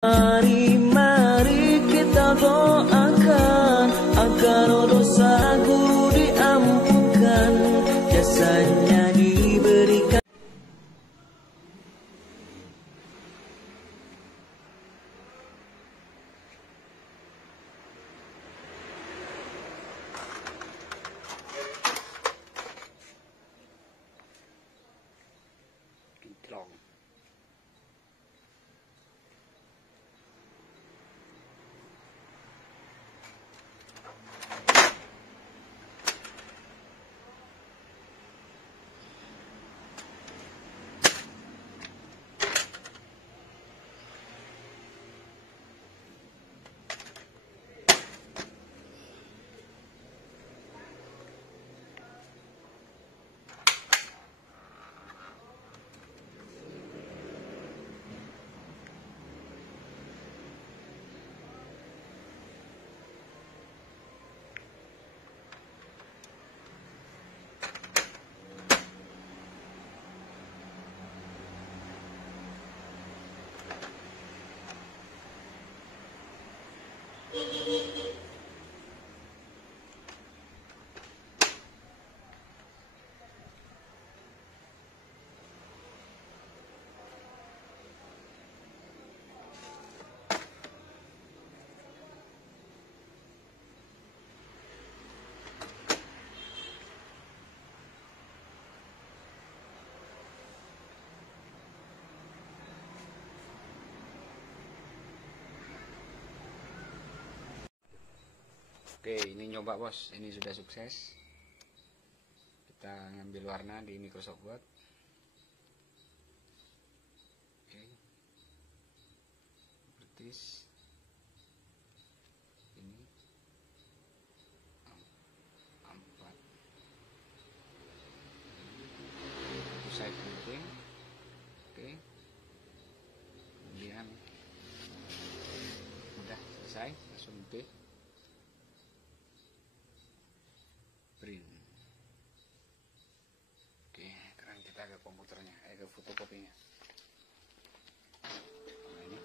Mari kita doakan agar dosaku diampunkan, jasanya diberikan. Kinclong. Oke, ini nyoba bos, ini sudah sukses. Kita ngambil warna di Microsoft Word. Oke, British. Ini 4. Itu saya penting. Oke, kemudian udah selesai, langsung B. Print. Oke, sekarang kita ke komputernya, ke fotokopinya. Nah, ini.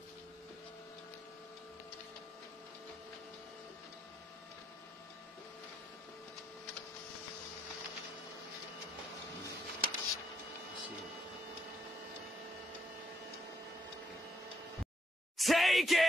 Take it!